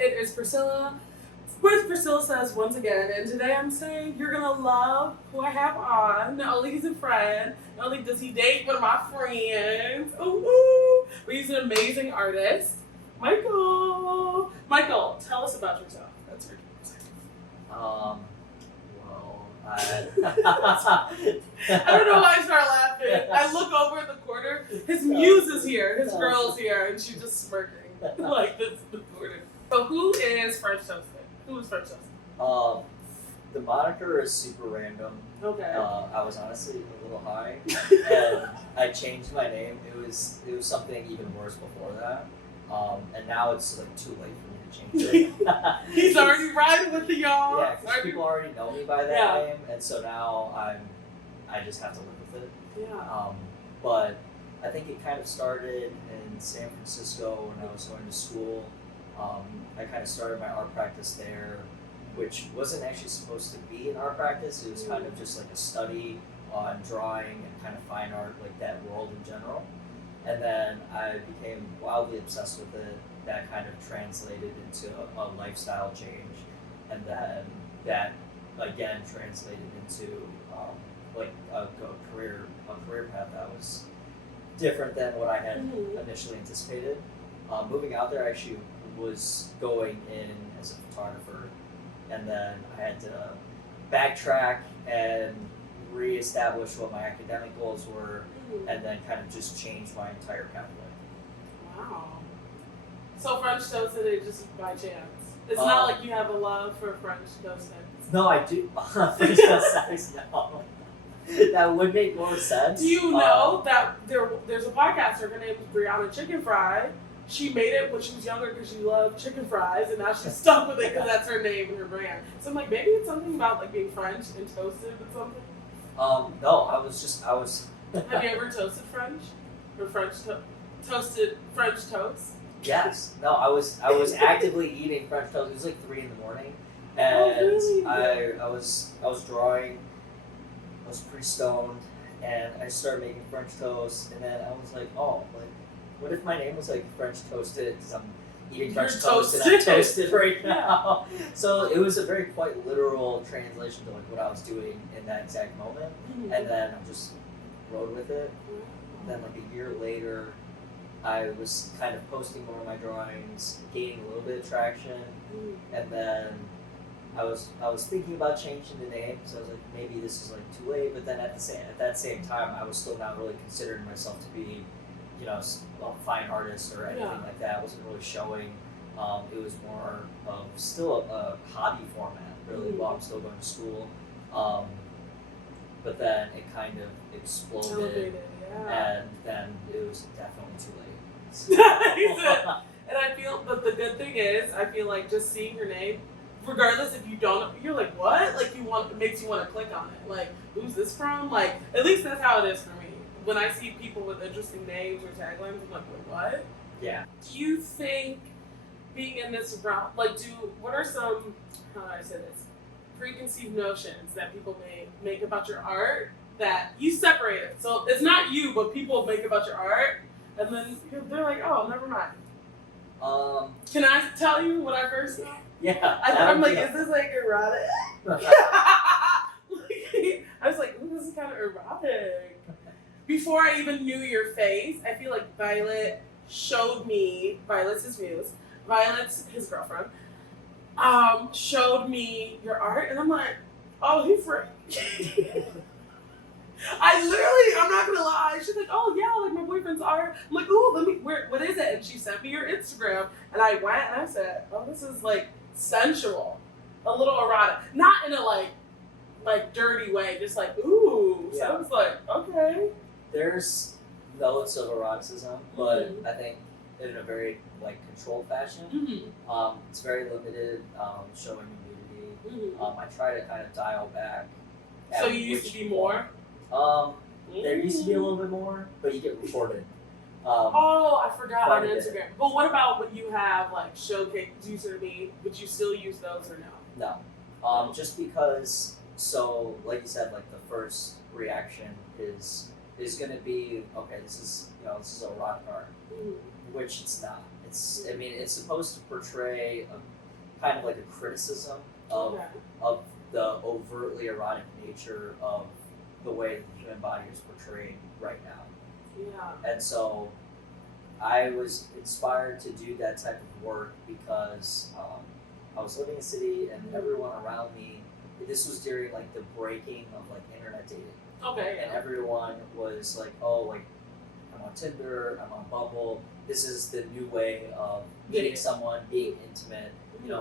It is Priscilla with Priscilla Says once again, and today I'm saying you're gonna love who I have on. Not only he's a friend, not only does he date one of my friends, but he's an amazing artist. Michael, tell us about yourself. That's right. Well, I don't know why I start laughing. I look over in the corner. His muse is here. His girl's here, and she's just smirking like this in the corner. So who is French Toasted? Who is French Toasted? the moniker is super random. Okay. I was honestly a little high, and I changed my name. It was something even worse before that, and now it's like too late for me to change it. He's already riding with the y'all. Yeah, because people already know me by that name, and so now I just have to live with it. Yeah. But I think it kind of started in San Francisco when I was going to school. I kind of started my art practice there, which wasn't actually supposed to be an art practice. It was kind of just like a study on drawing and kind of fine art, like that world in general. And then I became wildly obsessed with it. That kind of translated into a lifestyle change, and then that again translated into like a career path that was different than what I had initially anticipated. Moving out there, I actually was going in as a photographer, and then I had to backtrack and reestablish what my academic goals were, and then kind of just change my entire pathway. Wow. So French Toasted is just by chance. It's not like you have a love for French Toasted. No, I do. French Toasted, no. That would make more sense. Do you know that there's a podcaster, her name is Brianna Chicken Fry. She made it when she was younger because she loved chicken fries, and now she's stuck with it because that's her name and her brand. So I'm like, maybe it's something about like being French and toasted or something. No, I was. Have you ever toasted French? Or toasted French toast? Yes. No, I was actively eating French toast. It was like 3 a.m, and really? I was drawing. I was pretty stoned, and I started making French toast, and then I was like, oh, like, what if my name was like French Toasted, because I'm eating French toast and I'm toasted right now. So it was a very quite literal translation to like what I was doing in that exact moment, and then I just rode with it. And then like a year later, I was kind of posting more of my drawings, gaining a little bit of traction, and then I was thinking about changing the name, so I was like, maybe this is like too late. But then at that same time, I was still not really considering myself to be, you know, a fine artist or anything like that. I wasn't really showing. It was more of still a hobby format, really, while I'm still going to school. But then it kind of exploded, and then it was definitely too late. And I feel, but the good thing is, I feel like just seeing her name, regardless if you don't, you're like, what? Like it makes you want to click on it. Like, who's this from? Like, at least that's how it is for me. When I see people with interesting names or taglines, I'm like, wait, what? Yeah. Do you think being in this realm, like, what are some, how do I say this, preconceived notions that people may make about your art that you separate it? So it's not you, but people make about your art, and then they're like, oh, never mind. Can I tell you what I first saw? Yeah. I'm like, is this like erotic? I was like, ooh, this is kind of erotic. Before I even knew your face, I feel like Violet showed me, Violet's his muse, Violet's his girlfriend, showed me your art, and I'm like, oh, he's free. I'm not gonna lie, she's like, oh yeah, like my boyfriend's art. I'm like, ooh, what is it? And she sent me your Instagram, and I went and I said, oh, this is like sensual, a little erotic, not in a like dirty way, just like, ooh. So I was like, okay. There's notes of eroticism, but I think in a very like controlled fashion. It's very limited, showing nudity. I try to kind of dial back. So you used to be more? There used to be a little bit more, but you get recorded. I forgot on Instagram. But what about when you have like showcase username? Would you still use those or no? No. Just because, so like you said, like the first reaction is going to be, okay, this is erotic art, which it's not. it's supposed to portray a kind of like a criticism of Okay. of the overtly erotic nature of the way the human body is portrayed right now. Yeah. And so I was inspired to do that type of work because I was living in a city and everyone around me, this was during like the breaking of like internet dating. Okay. And Yeah. everyone was like, oh, like I'm on Tinder, I'm on Bumble. This is the new way of meeting someone, being intimate,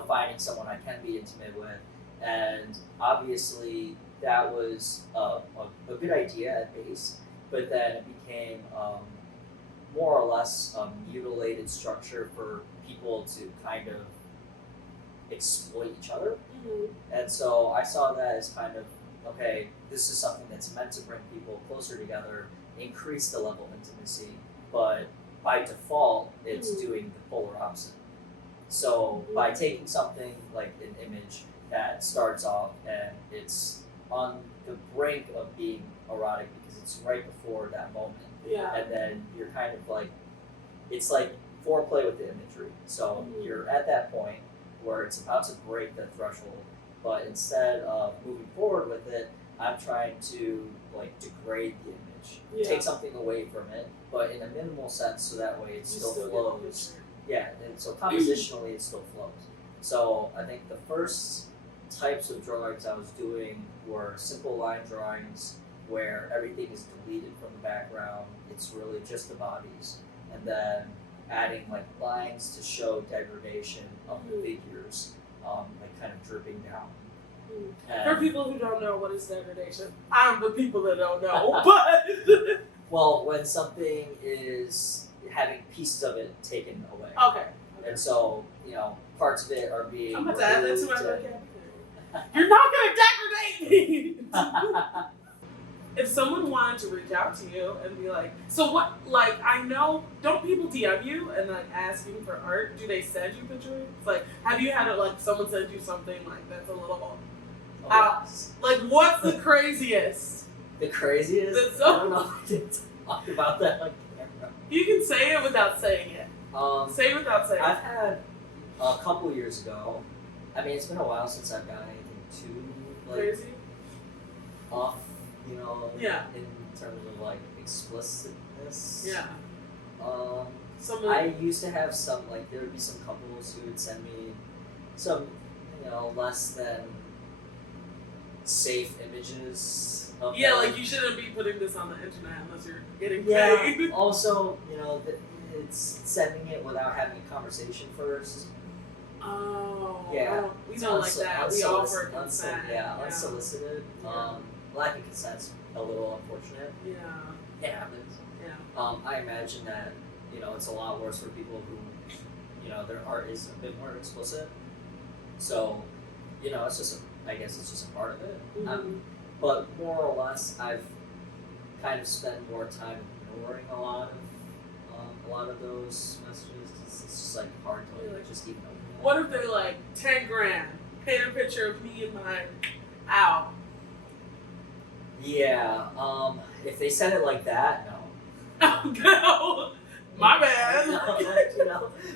finding someone I can be intimate with. And obviously that was a good idea at base, but then it became more or less a mutilated structure for people to kind of exploit each other. Mm-hmm. And so I saw that as kind of, okay, this is something that's meant to bring people closer together, increase the level of intimacy, but by default, it's doing the polar opposite. So by taking something like an image that starts off and it's on the brink of being erotic because it's right before that moment, Yeah. and then you're kind of like, it's like foreplay with the imagery. So you're at that point where it's about to break the threshold, but instead of moving forward with it, I'm trying to like degrade the image, take something away from it, but in a minimal sense, so that way it still flows. Yeah, and so compositionally it still flows. So I think the first types of drawings I was doing were simple line drawings where everything is deleted from the background. It's really just the bodies, and then adding like lines to show degradation of the figures, like kind of dripping down. For people who don't know what is degradation, I'm the people that don't know. But well, when something is having pieces of it taken away, okay. and so parts of it are being. I'm about to add that to my vocabulary. You're not gonna degrade me. If someone wanted to reach out to you and be like, so what, like, I know, don't people DM you and like ask you for art? Do they send you pictures? Like, have you had it like someone send you something like that's a little like, what's the craziest? The craziest? I don't know if I can talk about that on camera. You can say it without saying it. Say it without saying I've it. had a couple years ago, I mean, it's been a while since I've gotten anything too, like, Crazy? off, Yeah. in terms of, like, explicitness. Yeah. I used to have some, like, there would be some couples who would send me some, less than safe images of them. like you shouldn't be putting this on the internet unless you're getting paid. Yeah. Also, it's sending it without having a conversation first. Oh. Yeah. We don't like that. We offer consent. Unsolicited. Yeah. Lack of consent's a little unfortunate. Yeah. It happens. Yeah. I imagine that, it's a lot worse for people who, their art is a bit more explicit. So, it's just I guess it's just a part of it. Mm-hmm. But more or less, I've kind of spent more time ignoring a lot of those messages. It's just like hard to like just even open it. What if they're like 10 grand? Paint a picture of me and mine out. Yeah. If they said it like that, no. No. My bad.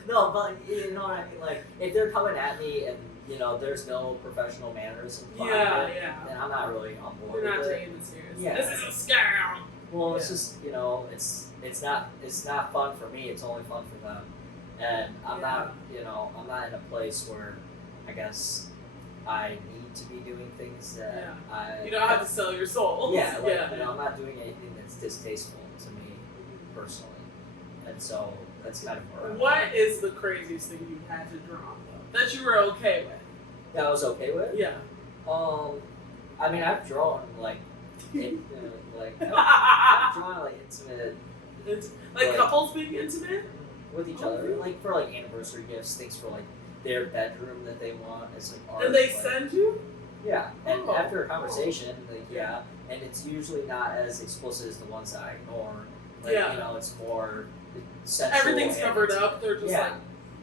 No, but you know what I mean. Like if they're coming at me and there's no professional manners implied, then I'm not really on board. We're not with taking this serious. Yeah. This is a scam. Well, it's just it's not fun for me. It's only fun for them, and I'm not in a place where I guess I need to be doing things that you don't have to sell your soul. Yeah, I'm not doing anything that's distasteful to me personally, and so that's kind of where What is the craziest thing you had to draw though that you were okay with? That I was okay with? Yeah. I mean, I've drawn like, I've drawn like intimate, like couples being intimate with each other, like for like anniversary gifts, things for like their bedroom that they want as like art. And they send you? Yeah, and after a conversation, and it's usually not as explicit as the ones that I ignore. Like, it's more sensual. Everything's covered up. They're just like,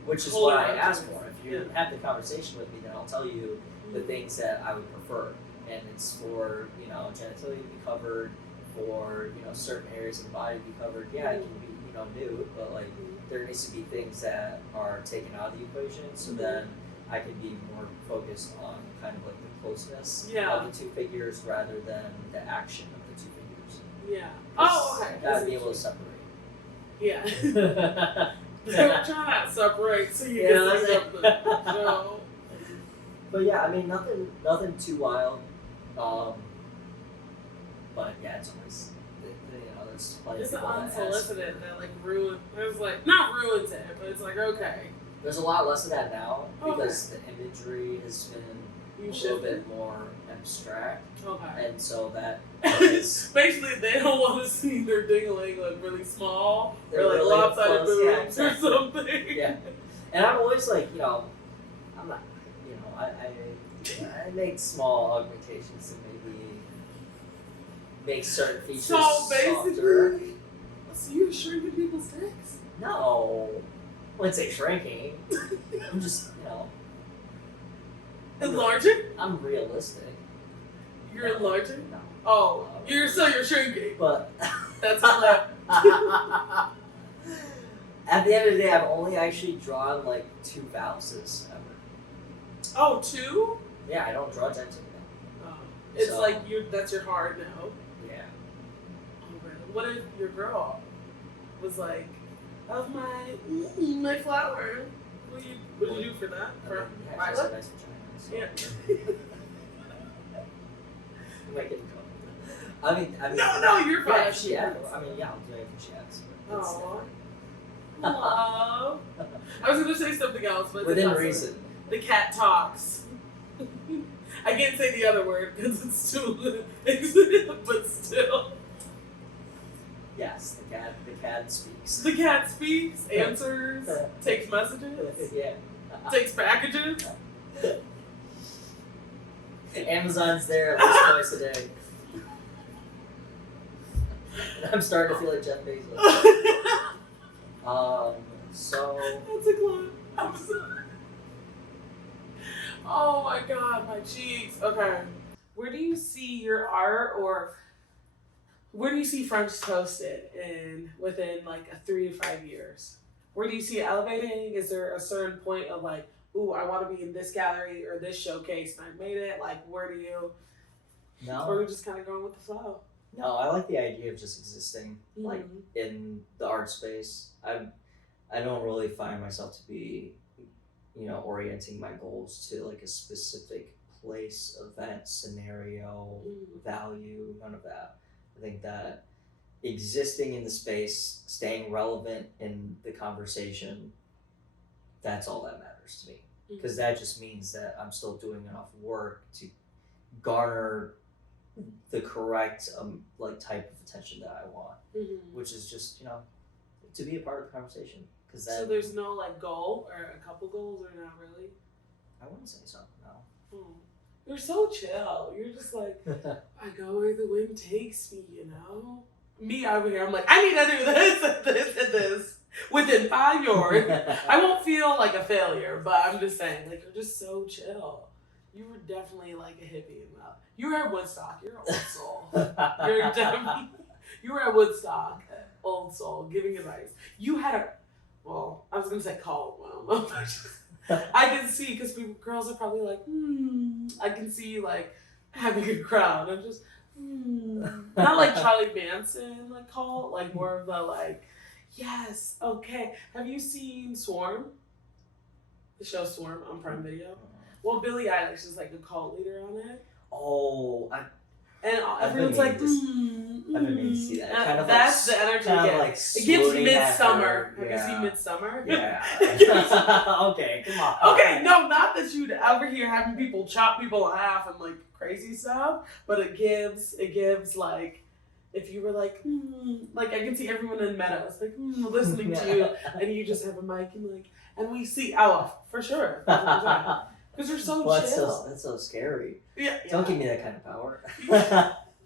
which is what I ask for. If you have the conversation with me, then I'll tell you the things that I would prefer, and it's for genitalia to be covered, for certain areas of the body to be covered. Yeah, it can be nude, but like there needs to be things that are taken out of the equation, so then I can be more focused on kind of like the closeness of the two figures rather than the action of the two figures. Yeah. Oh, okay. Gotta be able to separate. Yeah. They're trying to separate so you can see something. No. But yeah, I mean nothing too wild. But yeah, it's always there's plenty it's of people Unsolicited that like not ruins it, but it's like okay. There's a lot less of that now because the imagery has been a little bit more abstract. Okay. And so that basically they don't want to see their dingling like really small or like really lopsided close, boobs or something. Yeah. And I'm always like, I'm not, I make small augmentations to maybe make certain features softer. So you're shrinking people's dicks? No. I wouldn't say shrinking. I'm just, enlarging? I'm realistic. You're enlarging? No. Oh, you're shrinking. But that's hilarious. At the end of the day, I've only actually drawn like 2 phalluses ever. Oh, 2? Yeah, I don't draw gently. It's like that's your hard no. Yeah. Oh, really? What if your girl was like, "Of my flower"? What do you do for that? For yeah, she's a nice vagina. So. Yeah. Might get in trouble. I mean, no, you're fine. Yeah, if she asks. I mean, yeah, I'll do anything she asks. Oh. I was gonna say something else, but within reason. The cat talks. I can't say the other word because it's too, but still. Yes, the cat speaks. The cat speaks, answers, takes messages. Yeah. Takes packages. Amazon's there at least twice a day. I'm starting to feel like Jeff Bezos. So. That's a clap. I'm sorry. Oh my god, my cheeks. Okay. Where do you see your art, or where do you see French Toasted within like a 3 to 5 years? Where do you see it elevating? Is there a certain point of like, ooh, I want to be in this gallery or this showcase and I made it? Like, where do you? No. Or are we just kind of going with the flow? No, I like the idea of just existing, like in the art space. I don't really find myself to be, orienting my goals to like a specific place, event, scenario, value, none of that. I think that existing in the space, staying relevant in the conversation, that's all that matters to me. Because that just means that I'm still doing enough work to garner the correct type of attention that I want, which is just to be a part of the conversation. So there's no like goal or a couple goals, or not really? I wouldn't say so. No. You're so chill. You're just like, I go where the wind takes me. Me over here, I'm like, I need to do this and this and this within 5 yards. I won't feel like a failure, but I'm just saying, like, you're just so chill. You were definitely like a hippie. You were at Woodstock. You're an old soul. You were at Woodstock, old soul, giving advice. You had I was going to say call well. I can see, because girls are probably like, I can see you like having a crowd. I'm just, not like Charlie Manson, like call, like more of the like, yes, okay. Have you seen Swarm? The show Swarm on Prime Video? Well, Billie Eilish is like a cult leader on it. Oh, everyone's like, I've been meaning to see that. Kind of that's like, the energy kind it of gives. like It gives swooning Midsummer. at her. Have you seen Midsummer? Yeah. Okay, come on. Okay, no, not that you'd ever hear having people chop people in half and like crazy stuff, but it gives like, if you were like, like I can see everyone in Meadows like listening to you, and you just have a mic and like, and we see for sure. Because you're so chill. That's so scary. Yeah. Don't give me that kind of power.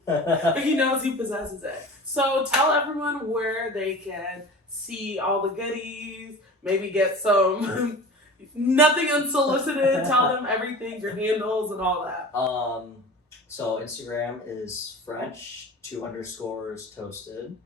But he knows he possesses it. So tell everyone where they can see all the goodies, maybe get some, nothing unsolicited, tell them everything, your handles and all that. So Instagram is French 2_toasted.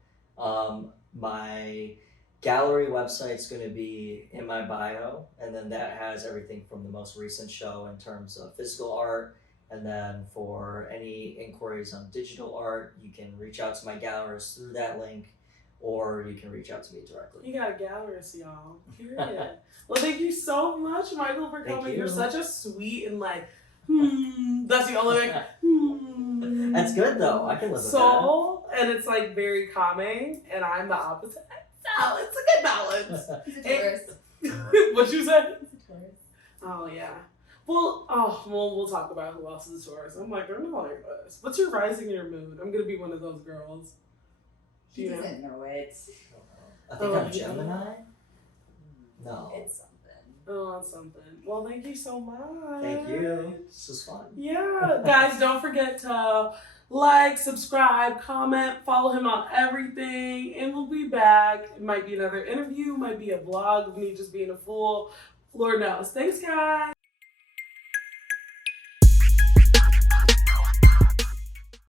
My gallery website's going to be in my bio, and then that has everything from the most recent show in terms of physical art. And then for any inquiries on digital art, you can reach out to my gallerist through that link, or you can reach out to me directly. You got a gallerist, y'all. Period. Well, thank you so much, Michael, for coming. You're such a sweet and like, that's the only like, That's good though. I can live with soul, and it's like very calming, and I'm the opposite. So it's a good balance. He's a tourist. What you said? He's a tourist. Oh yeah. Well, we'll talk about who else is a Taurus. I'm like, they're not like this. What's your rising in your mood? I'm gonna be one of those girls. Do He you know? doesn't know it. that. I think Oh, I'm you don't know? Gemini. No. It's something. Oh, it's something. Well, thank you so much. Thank you. This was fun. Yeah, guys, don't forget to like, subscribe, comment, follow him on everything, and we'll be back. It might be another interview, might be a vlog of me just being a fool. Lord knows. Thanks, guys.